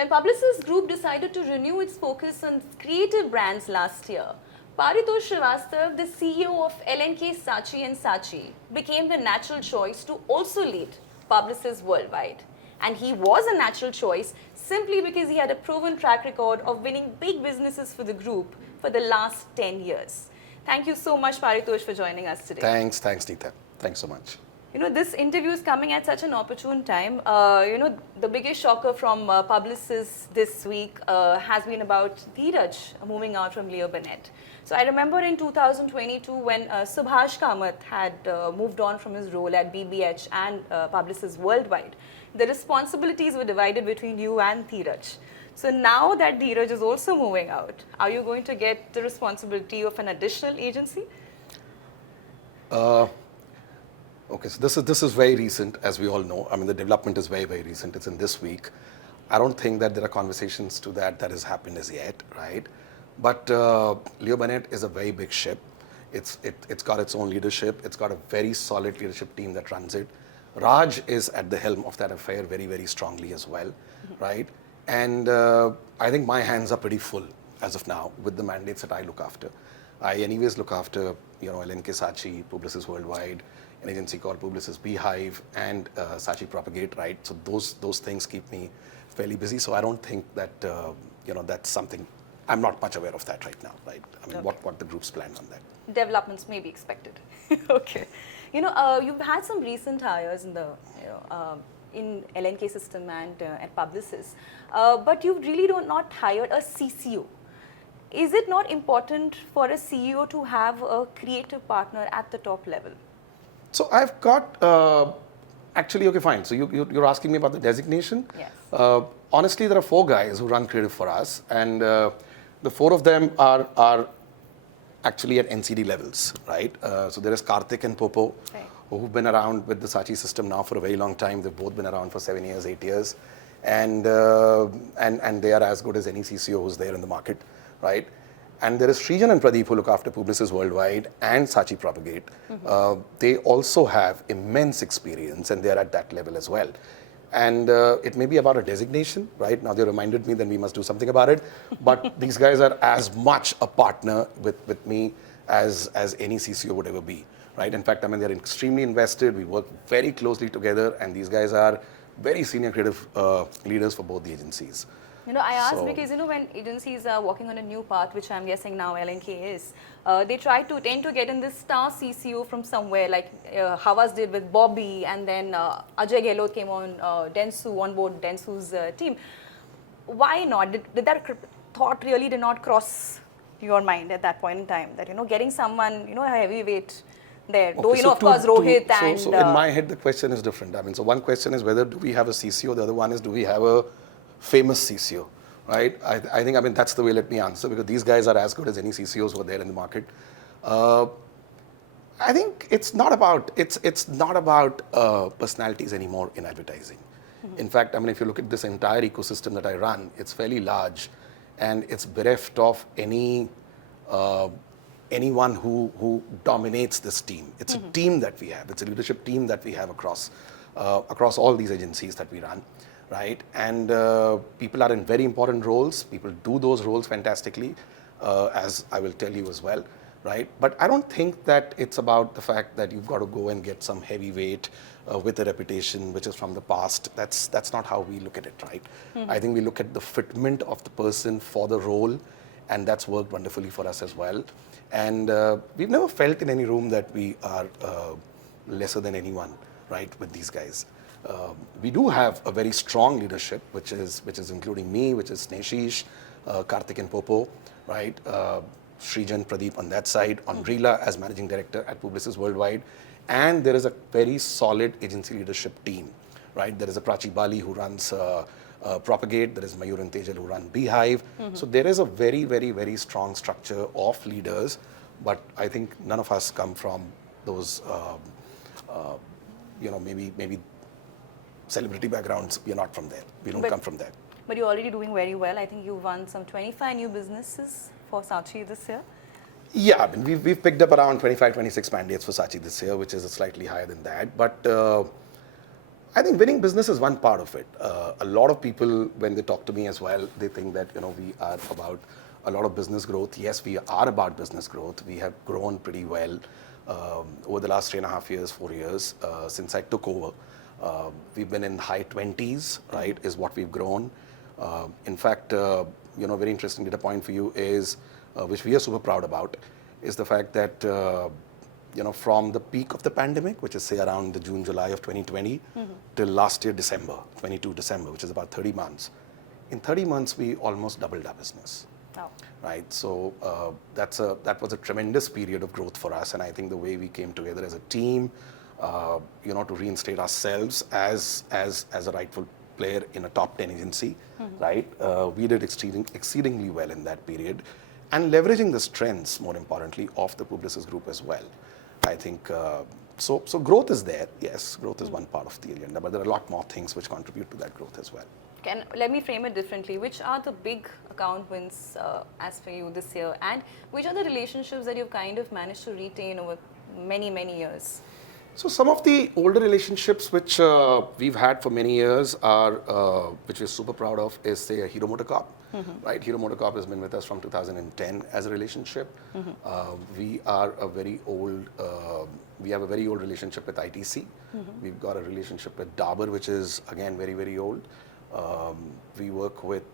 When Publicis Group decided to renew its focus on creative brands last year, Paritosh Srivastava, the CEO of LNK Saatchi and Saatchi, became the natural choice to also lead Publicis worldwide. And he was a natural choice simply because he had a proven track record of winning big businesses for the group for the last 10 years. Thank you so much, Paritosh, for joining us today. Thanks, Neeta. Thanks so much. This interview is coming at such an opportune time. The biggest shocker from Publicis this week has been about Dheeraj moving out from Leo Burnett. So I remember in 2022 when Subhash Kamath had moved on from his role at BBH and Publicis worldwide, the responsibilities were divided between you and Dheeraj. So now that Dheeraj is also moving out, are you going to get the responsibility of an additional agency? Okay, so this is very recent, as we all know. I mean, the development is very, very recent. It's in this week. I don't think that there are conversations to that has happened as yet, right? But Leo Burnett is a very big ship. It's got its own leadership. It's got a very solid leadership team that runs it. Raj is at the helm of that affair very, very strongly as well, right? And I think my hands are pretty full as of now with the mandates that I look after. I anyways look after, LNK Saatchi, Publicis Worldwide, an agency called Publicis Beehive, and Saatchi Propagate, right? So those things keep me fairly busy. So I don't think that, that's something, I'm not much aware of that right now, right? I mean, okay. what the group's plans on that. Developments may be expected. Okay. You've had some recent hires in the, in LNK system and at Publicis, but you really not hired a CCO. Is it not important for a CEO to have a creative partner at the top level? So I've got, actually, okay, fine. So you're asking me about the designation? Yes. Honestly, there are 4 guys who run creative for us, and the 4 of them are actually at NCD levels, right? So there is Karthik and Popo, right, who've been around with the Saatchi system now for a very long time. They've both been around for 7 years, 8 years, and they are as good as any CCO who's there in the market, right? And there is Srijan and Pradeep who look after Publicis Worldwide and Saatchi Propagate. They also have immense experience and they're at that level as well. And it may be about a designation, right? Now they reminded me that we must do something about it. But these guys are as much a partner with me as any CCO would ever be, right? In fact, I mean, they're extremely invested. We work very closely together and these guys are very senior creative leaders for both the agencies. I asked because, when agencies are walking on a new path, which I'm guessing now LNK is, they tend to get in this star CCO from somewhere, like Havas did with Bobby, and then Ajay Gehlot came on board Dentsu's team. Why not? Did that thought really did not cross your mind at that point in time, that, getting someone, a heavyweight there, okay, though, so of course, Rohit and... So in my head, the question is different. I mean, so one question is whether do we have a CCO, the other one is do we have a famous CCO, right? I think, that's the way let me answer, because these guys are as good as any CCOs who are there in the market. I think it's not about personalities anymore in advertising. In fact, if you look at this entire ecosystem that I run, it's fairly large and it's bereft of anyone who dominates this team. It's a team that we have. It's a leadership team that we have across all these agencies that we run. Right, and people are in very important roles. People do those roles fantastically, as I will tell you as well, right? But I don't think that it's about the fact that you've got to go and get some heavyweight with a reputation which is from the past. That's not how we look at it, right? I think we look at the fitment of the person for the role, and that's worked wonderfully for us as well. And we've never felt in any room that we are lesser than anyone, right, with these guys. We do have a very strong leadership, which is including me, which is Sneshish, Karthik and Popo, right? Srijan, Pradeep on that side, Andrila as managing director at Publicis Worldwide, and there is a very solid agency leadership team, right? There is a Prachi Bali who runs Propagate, there is Mayur and Tejal who run Beehive. So there is a very, very, very strong structure of leaders, but I think none of us come from those, maybe celebrity backgrounds. We are not from there. We don't come from there. But you're already doing very well. I think you've won some 25 new businesses for Saatchi this year. Yeah, we've picked up around 25, 26 mandates for Saatchi this year, which is slightly higher than that. But I think winning business is one part of it. A lot of people, when they talk to me as well, they think that we are about a lot of business growth. Yes, we are about business growth. We have grown pretty well over the last 3.5 years, 4 years since I took over. We've been in high 20s, right? Is what we've grown. In fact, very interesting data point for you is, which we are super proud about, is the fact that from the peak of the pandemic, which is say around the June, July of 2020, till last year, December, 22 December, which is about 30 months. In 30 months, we almost doubled our business. Wow. Right, so that was a tremendous period of growth for us, and I think the way we came together as a team, to reinstate ourselves as a rightful player in a top 10 agency, right? We did exceedingly well in that period, and leveraging the strengths, more importantly, of the Publicis group as well. I think so growth is there. Yes, growth is one part of the agenda, but there are a lot more things which contribute to that growth as well. Let me frame it differently. Which are the big account wins as for you this year, and which are the relationships that you've kind of managed to retain over many, many years? So some of the older relationships which we've had for many years are, which we're super proud of, is say a Hero MotoCorp, right? Hero MotoCorp has been with us from 2010 as a relationship. We are a very old, we have a very old relationship with ITC. We've got a relationship with Dabur, which is again very, very old. We work with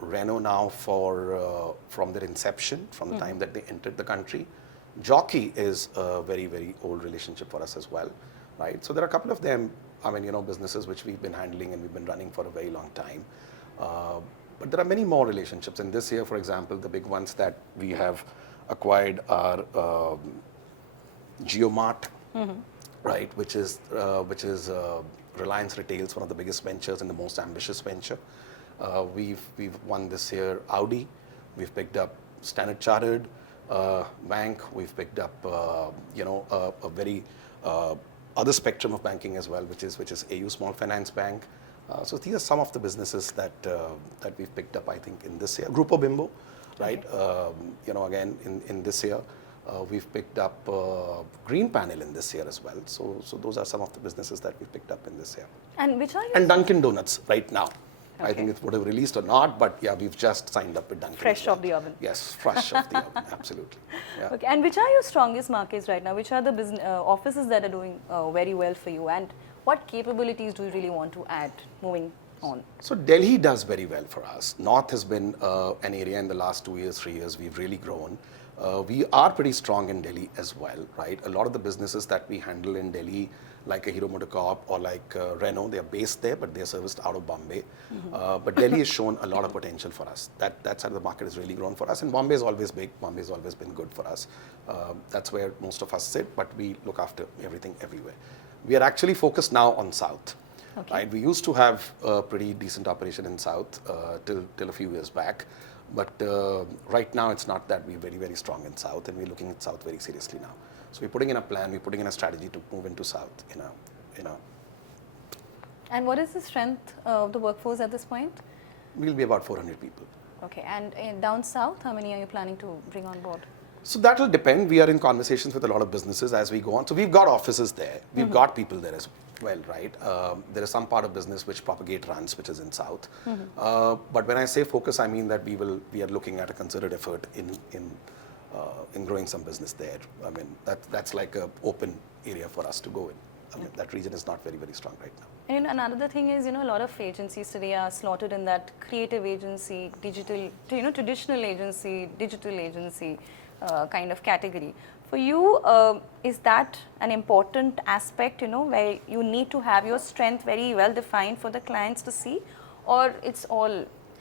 Renault now from their inception, from the time that they entered the country. Jockey is a very, very old relationship for us as well, right? So there are a couple of them, businesses which we've been handling and we've been running for a very long time. But there are many more relationships. And this year, for example, the big ones that we have acquired are JioMart, right? Which is Reliance Retail's one of the biggest ventures and the most ambitious venture. We've won this year Audi. We've picked up Standard Chartered Bank. We've picked up a very other spectrum of banking as well, which is AU Small Finance Bank. So these are some of the businesses that we've picked up, I think, in this year. Grupo Bimbo, right? Okay. Again in this year. We've picked up Green Panel in this year as well. So those are some of the businesses that we've picked up in this year. And which are your... And Dunkin' Donuts right now. Okay. I think it would have released or not, but yeah, we've just signed up with Dunkin'. Fresh off the oven. Yes, fresh off the oven, absolutely. Yeah. Okay, and which are your strongest markets right now? Which are the business offices that are doing very well for you? And what capabilities do you really want to add moving on? So Delhi does very well for us. North has been an area in the last 2 years, 3 years, we've really grown. We are pretty strong in Delhi as well, right? A lot of the businesses that we handle in Delhi, like a Hero MotoCorp or like Renault, they are based there, but they are serviced out of Bombay. But Delhi has shown a lot of potential for us. That's how the market has really grown for us. And Bombay is always big. Bombay has always been good for us. That's where most of us sit, but we look after everything everywhere. We are actually focused now on South. Okay. Right? We used to have a pretty decent operation in South till a few years back. But right now, it's not that we're very, very strong in South, and we're looking at South very seriously now. So we're putting in a plan, we're putting in a strategy to move into South, And what is the strength of the workforce at this point? We'll be about 400 people. Okay, and down South, how many are you planning to bring on board? So that will depend. We are in conversations with a lot of businesses as we go on. So we've got offices there. We've got people there as well, right? There is some part of business which Propagate runs, which is in South. But when I say focus, I mean that we are looking at a concerted effort in growing some business there. I mean, that's like an open area for us to go in. I mean, that region is not very, very strong right now. And another thing is, a lot of agencies today are slotted in that creative agency, digital, traditional agency, digital agency kind of category. For you, is that an important aspect, where you need to have your strength very well defined for the clients to see, or it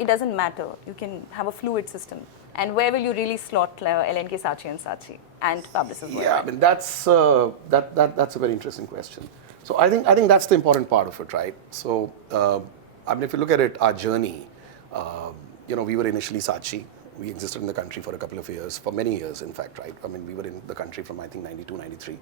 doesn't matter, you can have a fluid system? And where will you really slot LNK, Saatchi and Saatchi and Publicis? Yeah, I mean, that's a very interesting question. So I think that's the important part of it, right? So, if you look at it, our journey, we were initially Saatchi. We existed in the country for a couple of years, for many years, in fact, right? I mean, we were in the country from, I think, 92, 93,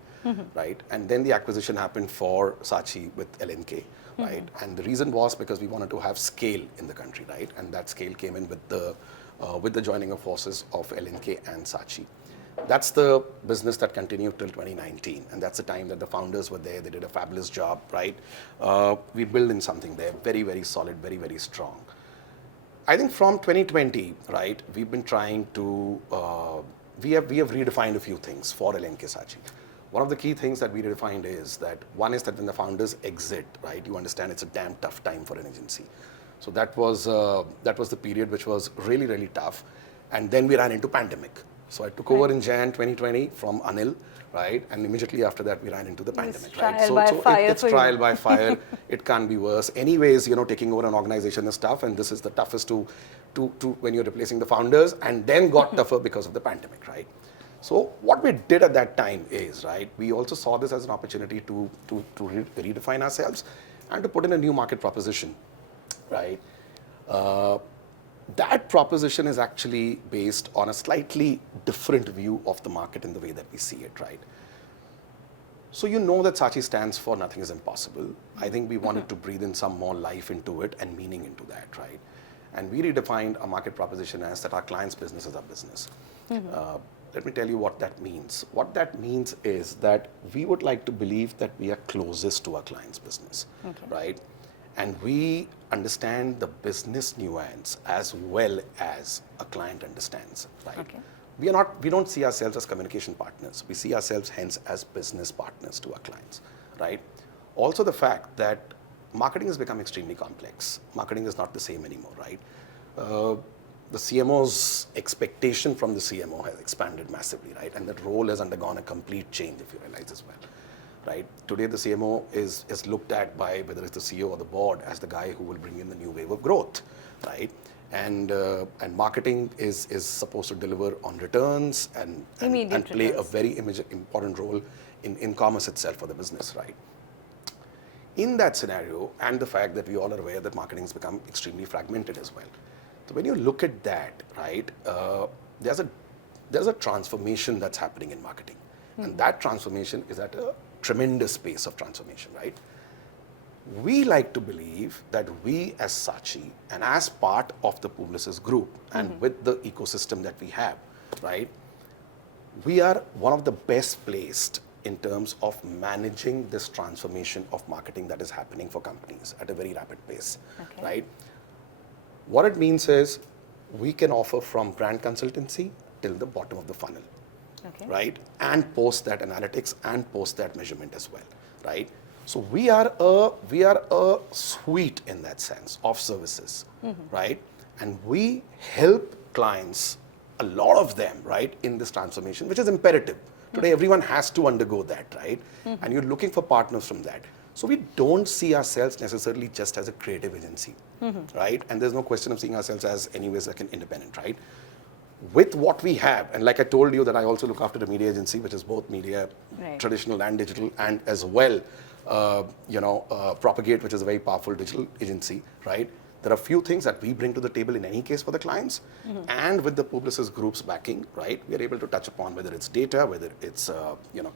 right? And then the acquisition happened for Saatchi with LNK, right? And the reason was because we wanted to have scale in the country, right? And that scale came in with the joining of forces of LNK and Saatchi. That's the business that continued till 2019, and that's the time that the founders were there. They did a fabulous job, right? We built in something there, very, very solid, very, very strong. I think from 2020, right, we've been trying to, we have redefined a few things for LNK Saatchi. One of the key things that we redefined is that, one is that when the founders exit, right, you understand it's a damn tough time for an agency. So that was the period which was really, really tough. And then we ran into pandemic. So I took over in Jan 2020 from Anil, right? And immediately after that, we ran into the pandemic, right? It's trial by fire. It can't be worse. Anyways, taking over an organization is tough, and this is the toughest to when you're replacing the founders, and then got tougher because of the pandemic, right? So what we did at that time is, right, we also saw this as an opportunity to redefine ourselves and to put in a new market proposition, right? That proposition is actually based on a slightly different view of the market in the way that we see it, right? So that Saatchi stands for nothing is impossible. I think we wanted to breathe in some more life into it and meaning into that, right? And we redefined our market proposition as that our clients' business is our business. Let me tell you what that means. What that means is that we would like to believe that we are closest to our client's business, right? And we understand the business nuance as well as a client understands, right? We don't see ourselves as communication partners. We see ourselves hence as business partners to our clients, right? Also the fact that marketing has become extremely complex. Marketing is not the same anymore, right? The CMO's expectation from the CMO has expanded massively, right? And that role has undergone a complete change, if you realize as well. Right? Today, the CMO is looked at by whether it's the CEO or the board as the guy who will bring in the new wave of growth, right? And marketing is supposed to deliver on returns and play a very important role in commerce itself for the business, right? In that scenario, and the fact that we all are aware that marketing has become extremely fragmented as well. So when you look at that, right, there's a transformation that's happening in marketing, and that transformation is at a tremendous pace of transformation, right? We like to believe that we as Saatchi and as part of the Publicis group and with the ecosystem that we have, right, we are one of the best placed in terms of managing this transformation of marketing that is happening for companies at a very rapid pace, right? What it means is we can offer from brand consultancy till the bottom of the funnel. Right? And post that analytics and post that measurement as well, right? So we are a suite in that sense of services, right? And we help clients, a lot of them, right, in this transformation, which is imperative. Today, everyone has to undergo that, right? And you're looking for partners from that. So we don't see ourselves necessarily just as a creative agency, right? And there's no question of seeing ourselves as anyways like an independent, right? With what we have, and like I told you that I also look after the media agency, which is both media, traditional and digital, and as well, Propagate, which is a very powerful digital agency, right? There are a few things that we bring to the table in any case for the clients, and with the Publicis group's backing, right, we are able to touch upon whether it's data, whether it's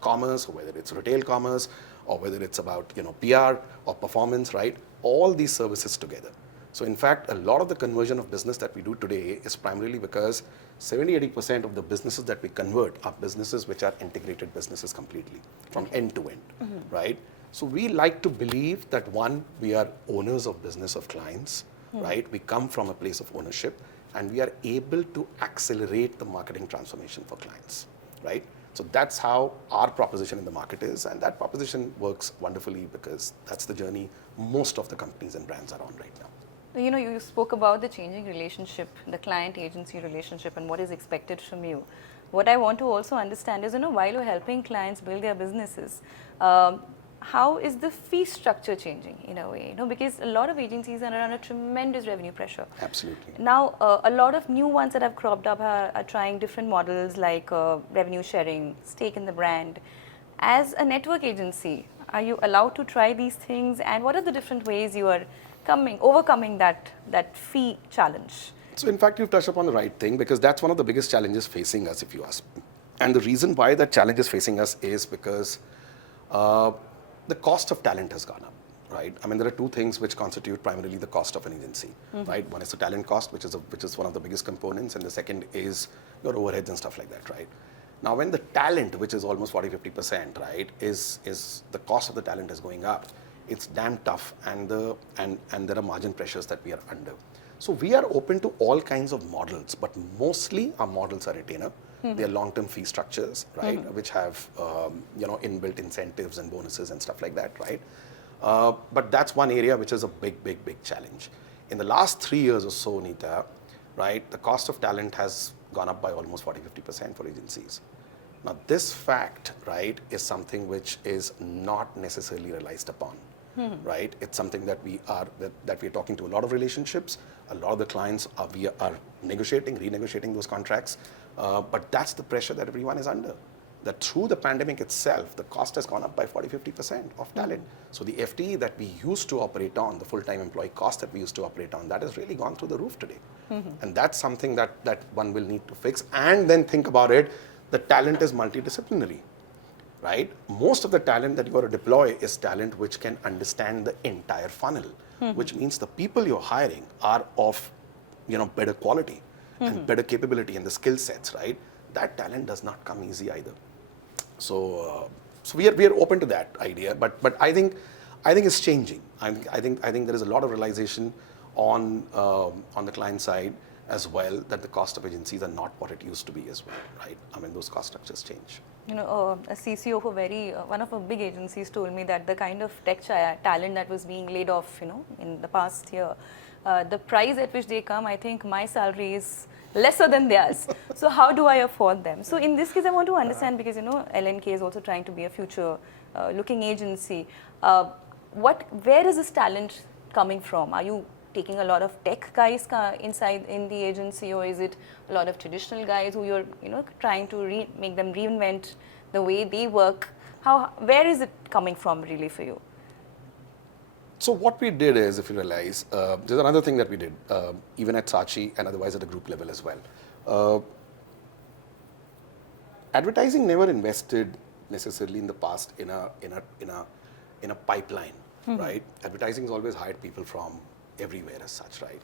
commerce, or whether it's retail commerce, or whether it's about PR or performance, right? All these services together. So in fact, a lot of the conversion of business that we do today is primarily because 70-80% of the businesses that we convert are businesses which are integrated businesses completely from end to end, right? So we like to believe that one, we are owners of business of clients, right? We come from a place of ownership, and we are able to accelerate the marketing transformation for clients, right? So that's how our proposition in the market is, and that proposition works wonderfully because that's the journey most of the companies and brands are on right now. You spoke about the changing relationship, the client-agency relationship, and what is expected from you. What I want to also understand is, while you're helping clients build their businesses, how is the fee structure changing in a way? Because a lot of agencies are under tremendous revenue pressure. Absolutely. Now, a lot of new ones that have cropped up are trying different models like revenue sharing, stake in the brand. As a network agency, are you allowed to try these things? And what are the different ways you are overcoming that fee challenge? So in fact, you've touched upon the right thing, because that's one of the biggest challenges facing us, if you ask me. And the reason why that challenge is facing us is because the cost of talent has gone up, right? I mean, there are two things which constitute primarily the cost of an agency, right? One is the talent cost, which is one of the biggest components, and the second is your overheads and stuff like that, right? Now, when the talent, which is almost 40-50%, right, is the cost of the talent is going up, it's damn tough, and there are margin pressures that we are under. So we are open to all kinds of models, but mostly our models are retainer. They are long-term fee structures, right, which have inbuilt incentives and bonuses and stuff like that, right? But that's one area which is a big challenge. In the last 3 years or so, Neeta, right, the cost of talent has gone up by almost 40-50% for agencies. Now, this fact, right, is something which is not necessarily realized upon, right? It's something that we are talking to a lot of relationships. A lot of the clients we are renegotiating those contracts. But that's the pressure that everyone is under. That through the pandemic itself, the cost has gone up by 40-50% of talent. So the FTE that we used to operate on, the full-time employee cost that we used to operate on, that has really gone through the roof today. And that's something that one will need to fix. And then think about it, the talent is multidisciplinary, right? Most of the talent that you got to deploy is talent which can understand the entire funnel, which means the people you're hiring are of better quality and better capability and the skill sets, right? That talent does not come easy either. So we are open to that idea, but I think it's changing. I think there is a lot of realization on the client side as well that the cost of agencies are not what it used to be as well, right? I mean, those cost structures change. A CCO of one of our big agencies told me that the kind of tech talent that was being laid off, in the past year, the price at which they come, I think my salary is lesser than theirs. So how do I afford them? So in this case, I want to understand, because LNK is also trying to be a future looking agency. Where is this talent coming from? Are you taking a lot of tech guys inside in the agency, or is it a lot of traditional guys who you're trying to make them reinvent the way they work? Where is it coming from really for you? So what we did is, if you realize, there's another thing that we did, even at Saatchi and otherwise at the group level as well. Advertising never invested necessarily in the past in a pipeline, right? Advertising's always hired people from everywhere as such, right?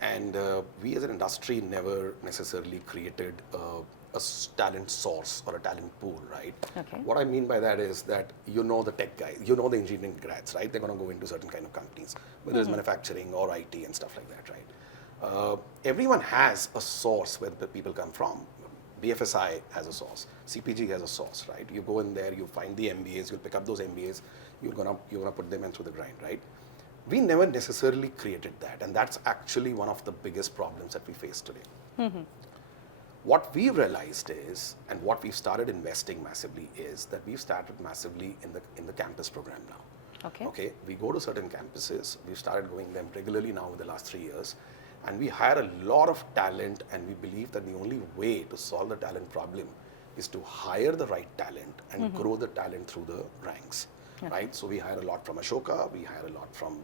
And we as an industry never necessarily created a talent source or a talent pool, right? Okay. What I mean by that is that the tech guys, the engineering grads, right? They're going to go into certain kind of companies, whether it's manufacturing or IT and stuff like that, right? Everyone has a source where the people come from. BFSI has a source. CPG has a source, right? You go in there, you find the MBAs, you'll pick up those MBAs, you're gonna put them in through the grind, right? We never necessarily created that, and that's actually one of the biggest problems that we face today. What we've realized is, and what we've started investing massively is that we've started massively in the campus program now. Okay. We go to certain campuses. We've started going them regularly now over the last 3 years, and we hire a lot of talent, and we believe that the only way to solve the talent problem is to hire the right talent and grow the talent through the ranks, right? So we hire a lot from Ashoka, we hire a lot from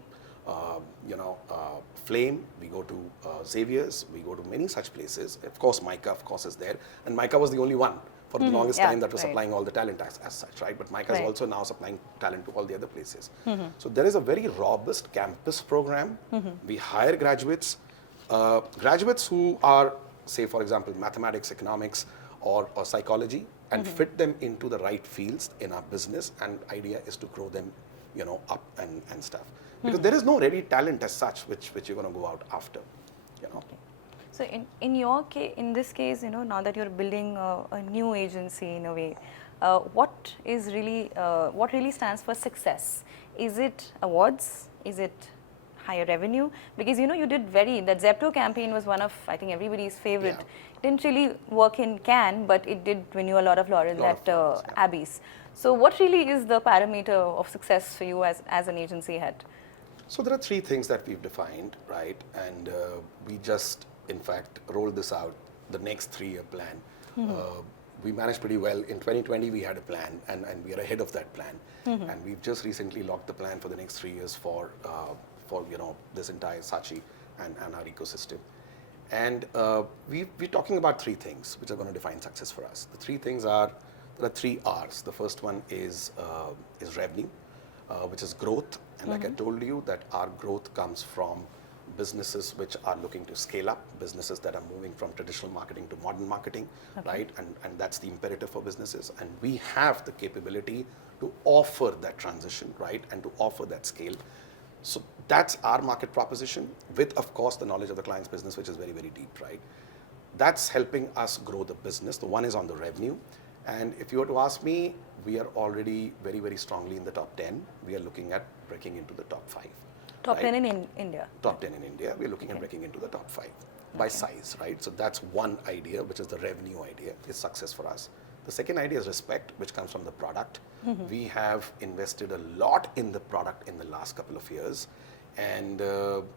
Flame, we go to Xavier's, we go to many such places. Of course, Micah, is there. And Micah was the only one for the longest time that was supplying all the talent as such, right? But Micah is also now supplying talent to all the other places. So there is a very robust campus program. We hire graduates who are, say, for example, mathematics, economics, or psychology, and fit them into the right fields in our business. And idea is to grow them, up and stuff. Because there is no ready talent as such which you're going to go out after, Okay. So in your case, in this case, now that you're building a new agency in a way, what really stands for success? Is it awards? Is it higher revenue? Because you did that Zepto campaign was one of, I think, everybody's favorite. Yeah. It didn't really work in Cannes, but it did win you a lot of laurels at Abbeys. So what really is the parameter of success for you as an agency head? So there are 3 things that we've defined, right? And we just, in fact, rolled this out, the next 3-year plan. We managed pretty well. In 2020, we had a plan, and we are ahead of that plan. And we've just recently locked the plan for the next 3 years for this entire Saatchi and our ecosystem. And we're talking about 3 things which are going to define success for us. The 3 things are, there are 3 R's. The first one is revenue, which is growth. And like I told you, that our growth comes from businesses which are looking to scale up, businesses that are moving from traditional marketing to modern marketing, right? And that's the imperative for businesses. And we have the capability to offer that transition, right? And to offer that scale. So that's our market proposition with, of course, the knowledge of the client's business, which is very, very deep, right? That's helping us grow the business. The one is on the revenue. And if you were to ask me, we are already very, very strongly in the top 10. We are looking at breaking into the top 5. Top right? 10 in India? Top 10 in India. We're looking at breaking into the top 5 by size, right? So that's one idea, which is the revenue idea, is success for us. The second idea is respect, which comes from the product. We have invested a lot in the product in the last couple of years, and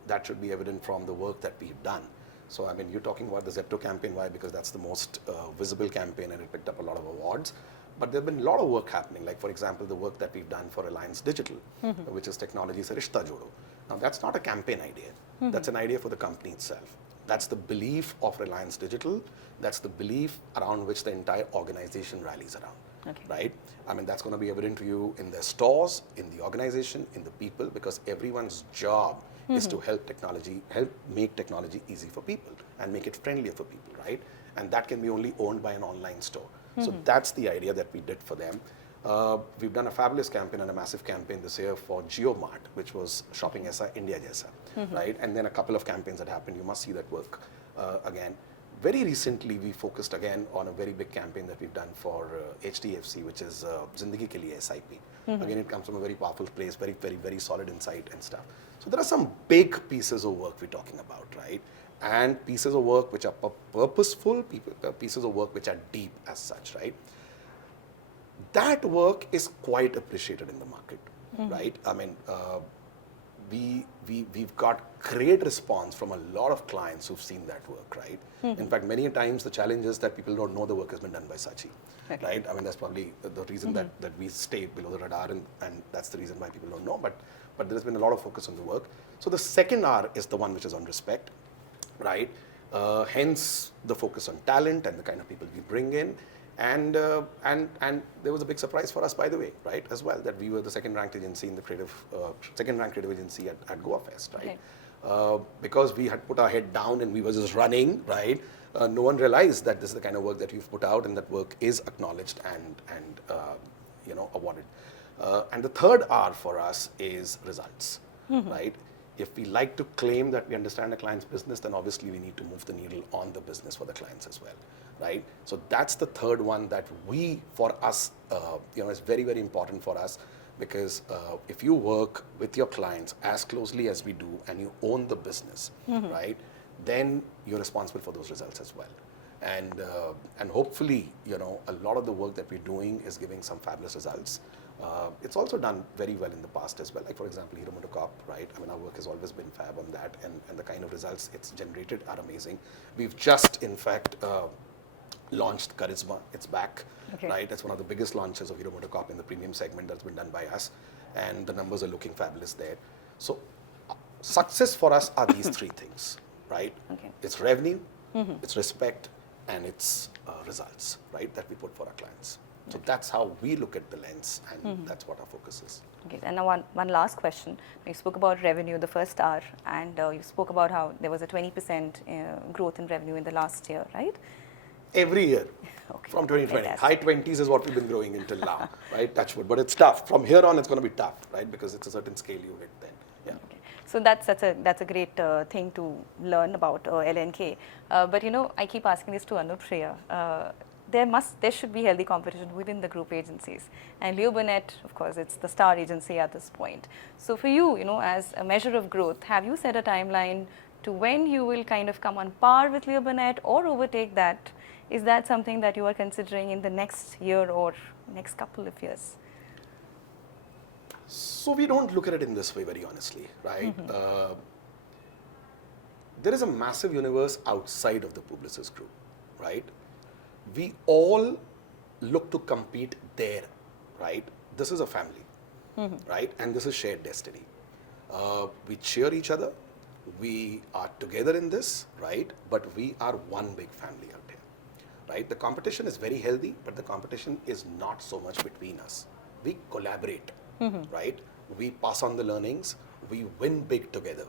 that should be evident from the work that we've done. So, I mean, you're talking about the Zepto campaign. Why? Because that's the most visible campaign and it picked up a lot of awards. But there have been a lot of work happening, like, for example, the work that we've done for Reliance Digital, which is Technology Se Rishta Jodo. Now, that's not a campaign idea. That's an idea for the company itself. That's the belief of Reliance Digital. That's the belief around which the entire organization rallies around, right? I mean, that's going to be evident to you in their stores, in the organization, in the people, because everyone's job is to help make technology easy for people and make it friendlier for people, right? And that can be only owned by an online store. So that's the idea that we did for them. We've done a fabulous campaign and a massive campaign this year for JioMart, which was Shopping Aisa India Jaisa, right? And then a couple of campaigns that happened. You must see that work again. Very recently, we focused again on a very big campaign that we've done for HDFC, which is Zindagi Ke Liye SIP. Again, it comes from a very powerful place, very, very, very solid insight and stuff. So there are some big pieces of work we're talking about, right? And pieces of work which are purposeful, pieces of work which are deep as such, right? That work is quite appreciated in the market, right? I mean, we've got great response from a lot of clients who've seen that work, right? In fact, many times the challenge is that people don't know the work has been done by Saatchi, right? I mean, that's probably the reason that we stay below the radar, and that's the reason why people don't know. But there's been a lot of focus on the work. So the second R is the one which is on respect, right? Hence the focus on talent and the kind of people we bring in. And there was a big surprise for us, by the way, right, as well, that we were the second-ranked agency in the second-ranked creative agency at Goa Fest, right? Because we had put our head down and we were just running, right? No one realized that this is the kind of work that we've put out, and that work is acknowledged and awarded. And the third R for us is results, right? If we like to claim that we understand a client's business, then obviously we need to move the needle on the business for the clients as well, right? So that's the third one that for us, is very, very important for us, because if you work with your clients as closely as we do and you own the business, right, then you're responsible for those results as well. And hopefully, a lot of the work that we're doing is giving some fabulous results. It's also done very well in the past as well. Like, for example, Hero MotoCorp, right? I mean, our work has always been fab on that, and the kind of results it's generated are amazing. We've just, in fact, launched Charisma. It's back, right? It's one of the biggest launches of Hero MotoCorp in the premium segment that's been done by us, and the numbers are looking fabulous there. So success for us are these three things, right? It's revenue, it's respect, and it's results, right, that we put for our clients. So that's how we look at the lens, and that's what our focus is. Okay, and now one last question. You spoke about revenue, the first R, and you spoke about how there was a 20% growth in revenue in the last year, right? Every year, from 2020. High 20s is what we've been growing until now, right? Touch wood. But it's tough. From here on, it's going to be tough, right? Because it's a certain scale you hit then. Yeah. Okay. So that's a great thing to learn about LNK. But I keep asking this to Anupriya. There should be healthy competition within the group agencies. And Leo Burnett, of course, it's the star agency at this point. So for you, as a measure of growth, have you set a timeline to when you will kind of come on par with Leo Burnett or overtake that? Is that something that you are considering in the next year or next couple of years? So we don't look at it in this way, very honestly, right? There is a massive universe outside of the Publicis group, right? We all look to compete there, right? This is a family, right? And this is shared destiny. We cheer each other. We are together in this, right? But we are one big family out here, right? The competition is very healthy, but the competition is not so much between us. We collaborate, right? We pass on the learnings. We win big together,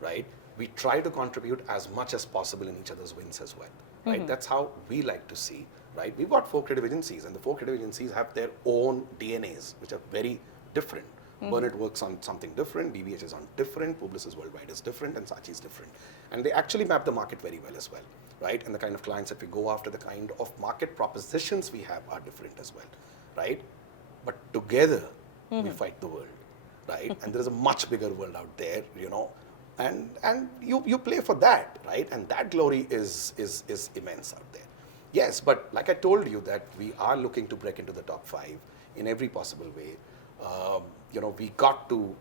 right? we try to contribute as much as possible in each other's wins as well, right? That's how we like to see, right? We've got 4 creative agencies, and the 4 creative agencies have their own DNAs, which are very different. Burnett works on something different, BBH is on different, Publicis Worldwide is different, and Saatchi is different. And they actually map the market very well as well, right? And the kind of clients that we go after, the kind of market propositions we have are different as well, right? But together, we fight the world, right? And there is a much bigger world out there, you know, and you play for that, right? And that glory is immense out there. Yes, but like I told you that we are looking to break into the top 5 in every possible way. You know, we got to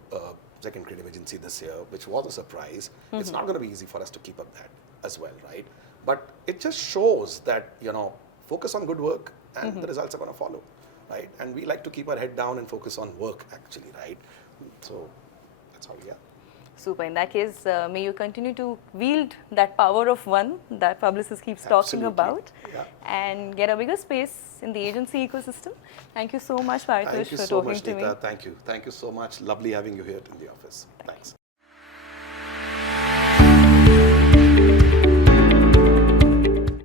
second creative agency this year, which was a surprise. It's not going to be easy for us to keep up that as well, right? But it just shows that, you know, focus on good work and the results are going to follow, right? And we like to keep our head down and focus on work actually, right? So that's how we are. Super. In that case, may you continue to wield that power of one that Publicis keeps talking about, and get a bigger space in the agency ecosystem. Thank you so much, Paritosh, for talking to me. Thank you so much, Neeta. Thank you so much. Lovely having you here in the office. Thanks.